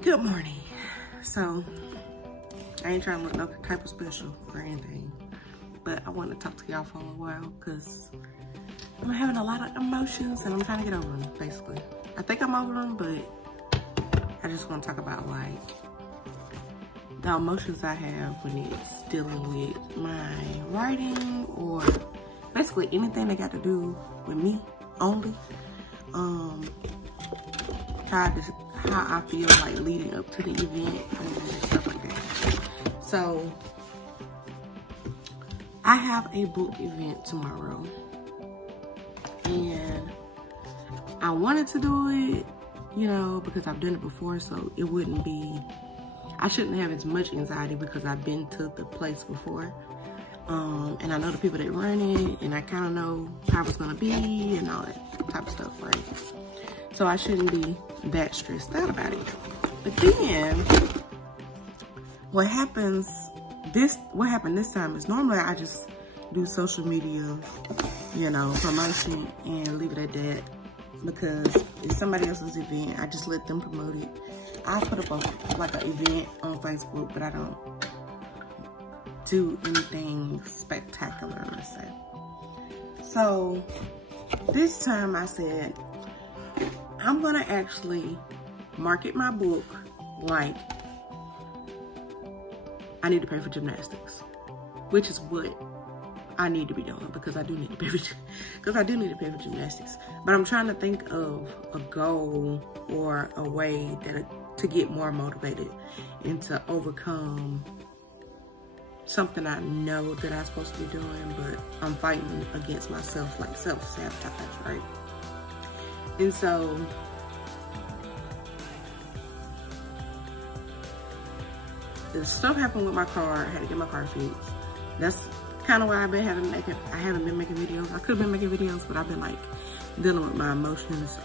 Good morning. So, I ain't trying to look no type of special or anything, but I want to talk to y'all for a while because I'm having a lot of emotions and I'm trying to get over them, basically. I think I'm over them, but I just want to talk about like the emotions I have when it's dealing with my writing or basically anything that got to do with me only. How I feel like leading up to the event and stuff like that. So I have a book event tomorrow and I wanted to do it, you know, because I've done it before, so it wouldn't be, I shouldn't have as much anxiety because I've been to the place before. And I know the people that run it and I kind of know how it's gonna be and all that type of stuff, right? So I shouldn't be that stressed out about it. But then what happened this time is normally I just do social media, you know, promotion and leave it at that. Because it's somebody else's event, I just let them promote it. I put up like an event on Facebook, but I don't do anything spectacular, let's say. So this time I said, I'm gonna actually market my book like I need to pay for gymnastics, which is what I need to be doing because I do need to pay for gymnastics. But I'm trying to think of a goal or a way to get more motivated and to overcome something I know that I'm supposed to be doing, but I'm fighting against myself, like self-sabotage, right? And so the stuff happened with my car. I had to get my car fixed. That's kind of why I haven't been making videos. I could have been making videos, but I've been like dealing with my emotions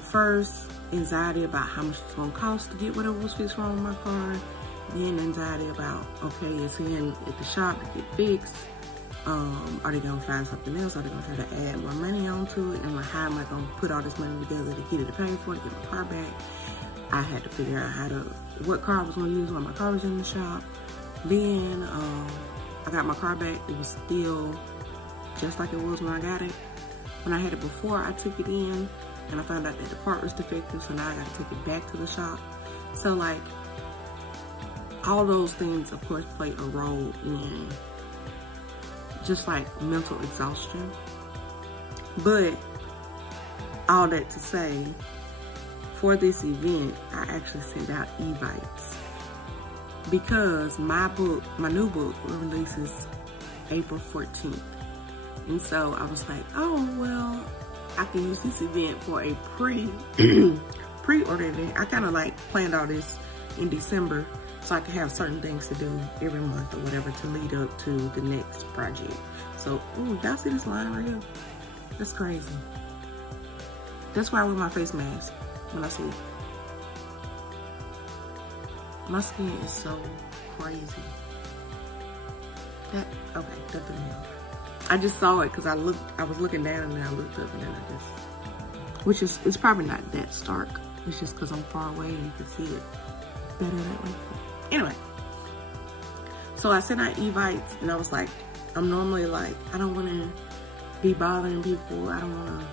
first anxiety about how much it's gonna cost to get whatever was fixed wrong with my car. Then anxiety about, okay, it's in at the shop to get fixed. Are they gonna find something else? Are they gonna try to add more money onto it? And like, how am I gonna put all this money together to get it to pay for it, to get my car back? I had to figure out what car I was gonna use when my car was in the shop. Then I got my car back. It was still just like it was when I got it. When I had it before, I took it in and I found out that the part was defective, so now I gotta take it back to the shop. So like, all those things of course play a role in just like mental exhaustion. But all that to say, for this event, I actually sent out evites because my new book releases April 14th. And so I was like, oh, well, I can use this event for a pre-order event. I kind of like planned all this in December so I could have certain things to do every month or whatever to lead up to the next project. So, ooh, y'all see this line right here? That's crazy. That's why I wear my face mask when I sleep. My skin is so crazy. Okay, that threw me off. I just saw it because I was looking down and then I looked up and then it's probably not that stark. It's just because I'm far away and you can see it better that way. Anyway, so I sent out evites and I was like, I'm normally like, I don't want to be bothering people. I don't want to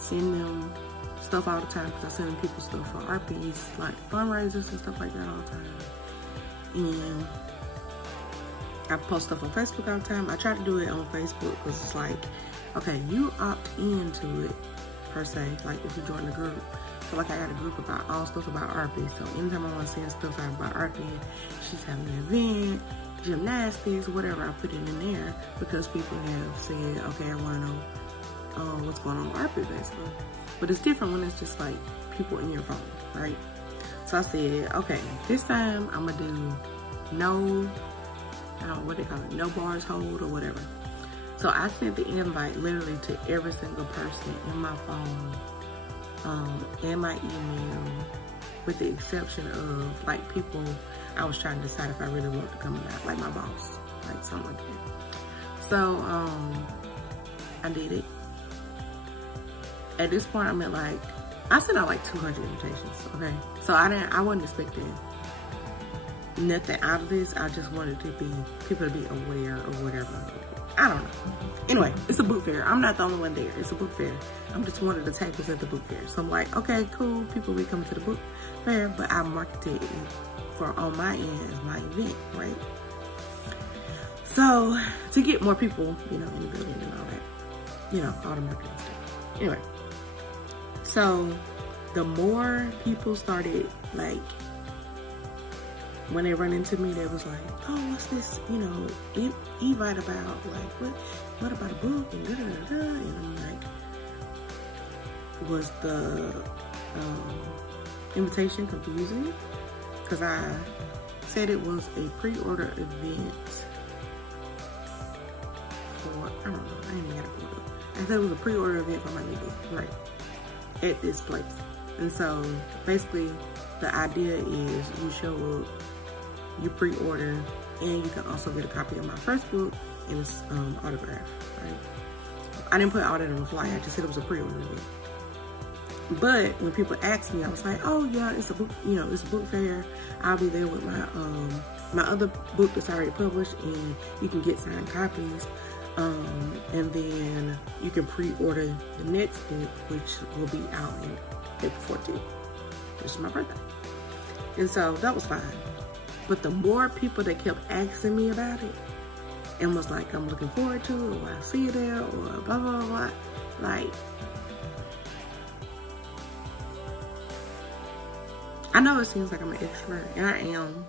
send them stuff all the time because I send them people stuff for RPs, like fundraisers and stuff like that all the time. And I post stuff on Facebook all the time. I try to do it on Facebook because it's like, okay, you opt into it per se, like if you join the group. So like I got a group about all stuff about RP. So anytime I want to send stuff out about RP, she's having an event, gymnastics, whatever, I put it in there because people have said, okay, I want to know what's going on with RP basically. But it's different when it's just like people in your phone, right? So I said, okay, this time I'm gonna do no bars hold or whatever. So I sent the invite literally to every single person in my phone and my email, with the exception of like people I was trying to decide if I really wanted to come or not, like my boss, like something like that. So I did it. at this point, I'm at like, I sent out like 200 invitations, okay? So I wasn't expecting nothing out of this. I just wanted people to be aware of whatever. I don't know. Anyway, it's a book fair. I'm not the only one there. It's a book fair. I'm just one of the tables at the book fair. So I'm like, okay, cool. People will be coming to the book fair, but I marketed it for on my end as my event, right? So to get more people, you know, in the building and all that, you know, all the marketing stuff. Anyway, so the more people started, like, when they run into me, they was like, oh, what's this, you know, Evite about? Like, what about a book? And da-da-da-da. And I'm like, was the invitation confusing? Because I said it was a pre-order event for, I don't know, I ain't even got to pull it up. I said it was a pre-order event for my new book, right, at this place. And so basically the idea is you show up, you pre-order, and you can also get a copy of my first book and it's autographed, right? I didn't put all that on the flyer, I just said it was a pre-order event. But when people asked me, I was like, oh yeah, it's a book, you know, it's a book fair. I'll be there with my my other book that's already published, and you can get signed copies. And then you can pre-order the next book, which will be out in April 14th, which is my birthday. And so that was fine. But the more people that kept asking me about it and was like, I'm looking forward to it, or I see it there, or blah, blah, blah, blah, like, I know it seems like I'm an extrovert, and I am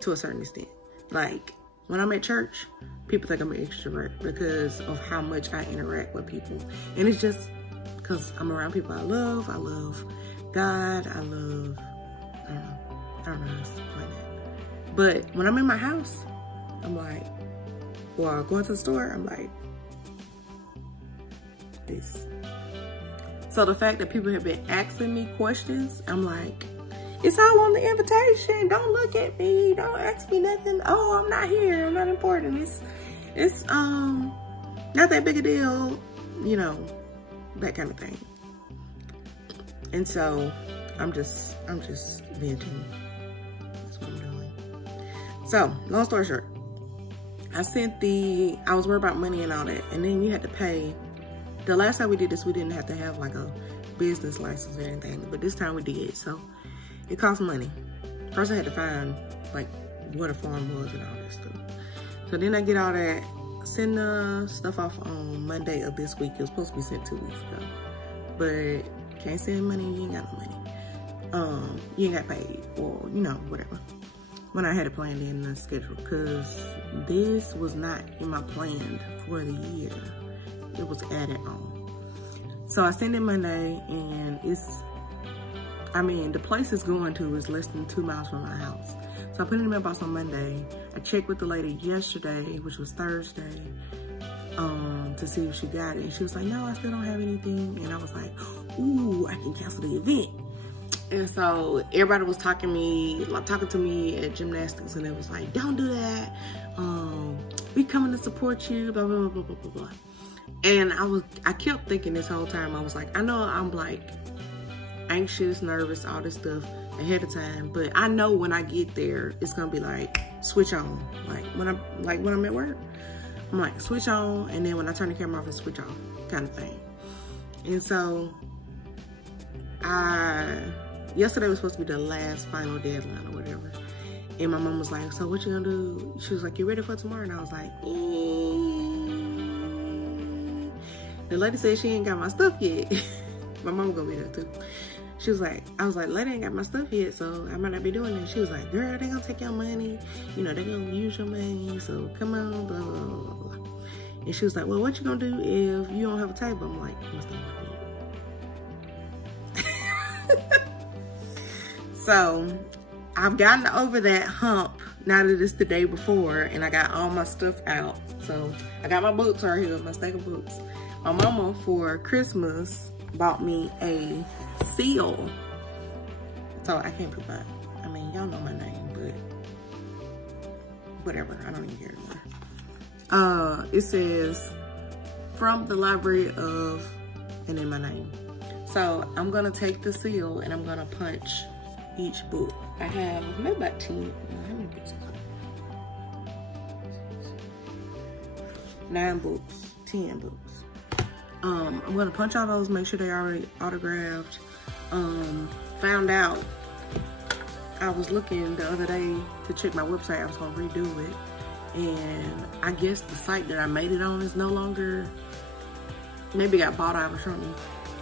to a certain extent. Like, when I'm at church, people think I'm an extrovert because of how much I interact with people. And it's just because I'm around people I love God, I don't know how to explain it. But when I'm in my house, I'm like, or going to the store, I'm like, this. So the fact that people have been asking me questions, I'm like, it's all on the invitation. Don't look at me. Don't ask me nothing. Oh, I'm not here. I'm not important. It's not that big a deal, you know, that kind of thing. And so I'm just venting. That's what I'm doing. So, long story short, I was worried about money and all that, and then you had to pay. The last time we did this, we didn't have to have like a business license or anything, but this time we did, so it cost money. First I had to find like what a farm was and all that stuff. So then I get all that, send the stuff off on Monday of this week. It was supposed to be sent 2 weeks ago, but can't send money, you ain't got no money. You ain't got paid, or you know, whatever. When I had it planned in the schedule, because this was not in my plan for the year. It was added on. So I sent it Monday, and the place it's going to is less than 2 miles from my house. So I put it in the mailbox on Monday. I checked with the lady yesterday, which was Thursday, to see if she got it. And she was like, no, I still don't have anything. And I was like, ooh, I can cancel the event. And so everybody was talking to me at gymnastics, and it was like, don't do that. We coming to support you, blah, blah, blah, blah, blah, blah. And I kept thinking this whole time, I was like, I know I'm like anxious, nervous, all this stuff ahead of time, but I know when I get there, it's gonna be like switch on. Like when I'm at work, I'm like switch on, and then when I turn the camera off, it's switch on kind of thing. And so yesterday was supposed to be the last final deadline or whatever. And my mom was like, so what you gonna do? She was like, you ready for tomorrow? And I was like, The lady said she ain't got my stuff yet. My mom gonna be there too. She was like, I was like, lady ain't got my stuff yet, so I might not be doing it. She was like, girl, they gonna take your money. You know, they gonna use your money, so come on, blah, blah, blah, blah. And she was like, well, what you gonna do if you don't have a table? I'm like, I'm staying with you. So I've gotten over that hump now that it's the day before, and I got all my stuff out. So I got my books right here, my stack of books. My mama for Christmas bought me a seal. So I can't put that. I mean, y'all know my name, but whatever. I don't even care anymore. It says, from the Library of and then my name. So I'm gonna take the seal and I'm gonna punch each book. I have maybe about 10. How many books? 9 books, 10 books. I'm gonna punch all those, make sure they're already autographed. Found out, I was looking the other day to check my website. I was gonna redo it, and I guess the site that I made it on is no longer, maybe got bought out or something.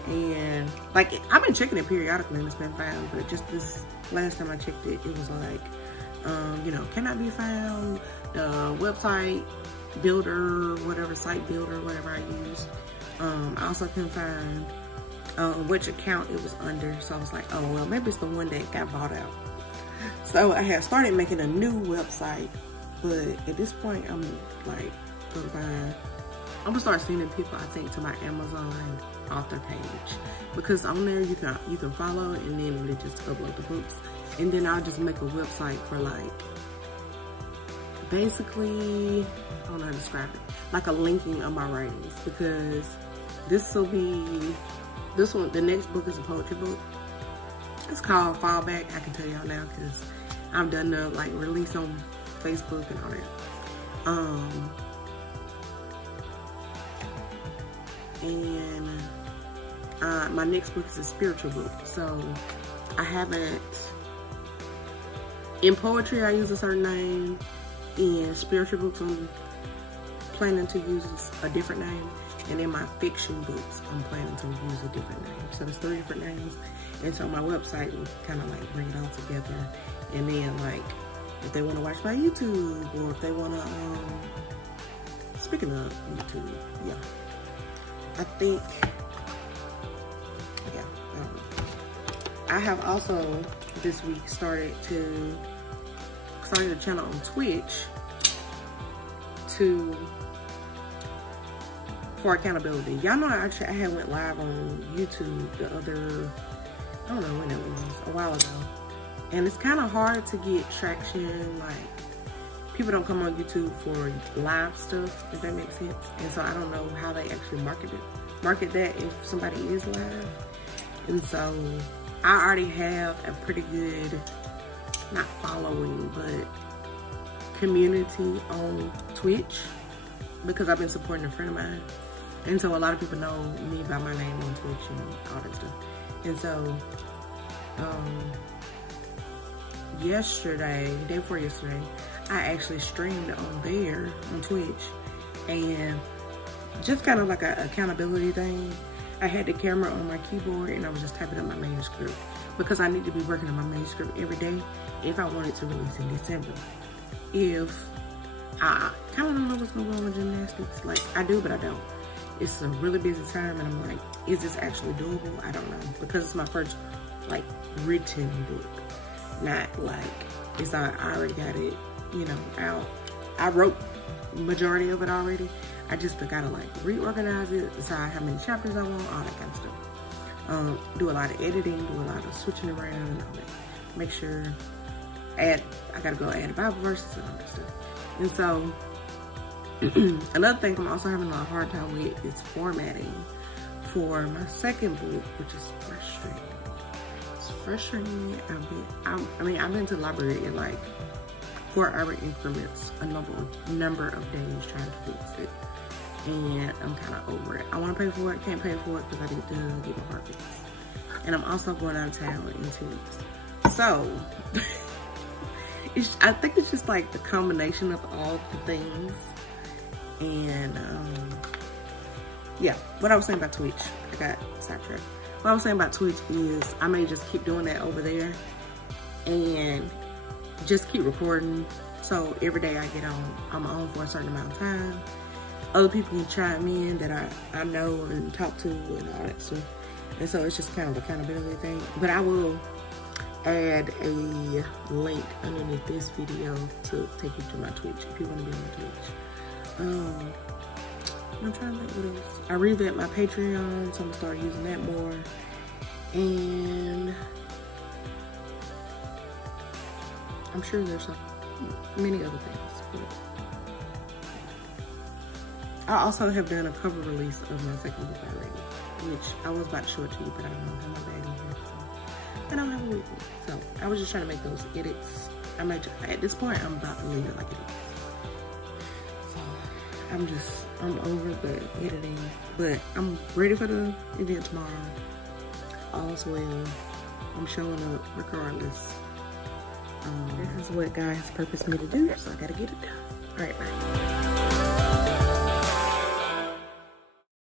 And like, I've been checking it periodically and it's been fine, but just this last time I checked it, it was like, you know, cannot be found. Website builder, whatever, site builder, whatever I use. I also couldn't find which account it was under. So I was like, oh, well, maybe it's the one that got bought out. So I have started making a new website, but at this point, I'm like, I'm gonna start sending people, I think, to my Amazon author page, because on there you can follow, and then they just upload the books, and then I'll just make a website for, like, basically, I don't know how to describe it, like a linking of my writings, because this one, the next book is a poetry book. It's called Fallback. I can tell y'all now because I've done the like release on Facebook and all that. And my next book is a spiritual book. So I haven't, in poetry I use a certain name. In spiritual books I'm planning to use a different name. And in my fiction books, I'm planning to use a different name. So there's 3 different names. And so my website will kind of like bring it all together. And then like, if they want to watch my YouTube, or if they want to, speaking of YouTube, yeah. I think, yeah, I don't know. I have also this week started a channel on Twitch for accountability. Y'all know I had went live on YouTube the other, I don't know when it was, a while ago. And it's kind of hard to get traction. Like, people don't come on YouTube for live stuff, if that makes sense. And so I don't know how they actually market that if somebody is live. And so I already have a pretty good, not following, but community on Twitch, because I've been supporting a friend of mine. And so a lot of people know me by my name on Twitch and all that stuff. And so, day before yesterday, I actually streamed on there, on Twitch. And just kind of like an accountability thing. I had the camera on my keyboard and I was just typing up my manuscript, because I need to be working on my manuscript every day if I want it to release in December. If I kind of don't know what's going on with gymnastics. Like, I do, but I don't. It's a really busy time, and I'm like, is this actually doable? I don't know, because it's my first like written book, not like I already got it, you know, out. I wrote majority of it already. I just gotta like reorganize it, decide how many chapters I want, all that kind of stuff. Do a lot of editing, do a lot of switching around and all that. Make sure, I gotta go add Bible verses and all that stuff. And so, another thing I'm also having a hard time with is formatting for my second book, which is frustrating. It's frustrating. I've been to the library in like 4-hour increments a number of days trying to fix it. And I'm kind of over it. I want to pay for it, can't pay for it because I need to get my heart fixed. And I'm also going out of town in 2 weeks. So, I think it's just like the combination of all the things. And yeah, what I was saying about Twitch, I got sidetracked. What I was saying about Twitch is I may just keep doing that over there and just keep recording. So every day I get on, I'm on for a certain amount of time. Other people can chime in that I know and talk to and all that stuff. And so it's just kind of an accountability thing. But I will add a link underneath this video to take you to my Twitch if you want to be on my Twitch. I'm trying to think what else. I revamped my Patreon, so I'm gonna start using that more. And I'm sure there's many other things. But I also have done a cover release of my second book already. which I was about to show it to you, but I don't know how my bag in here, so I don't have a wig. So I was just trying to make those edits. At this point, I'm about to leave it like it is. So I'm over the editing, but I'm ready for the event tomorrow. All's well. I'm showing up regardless. This is what God has purposed me to do, so I gotta get it done. All right, bye.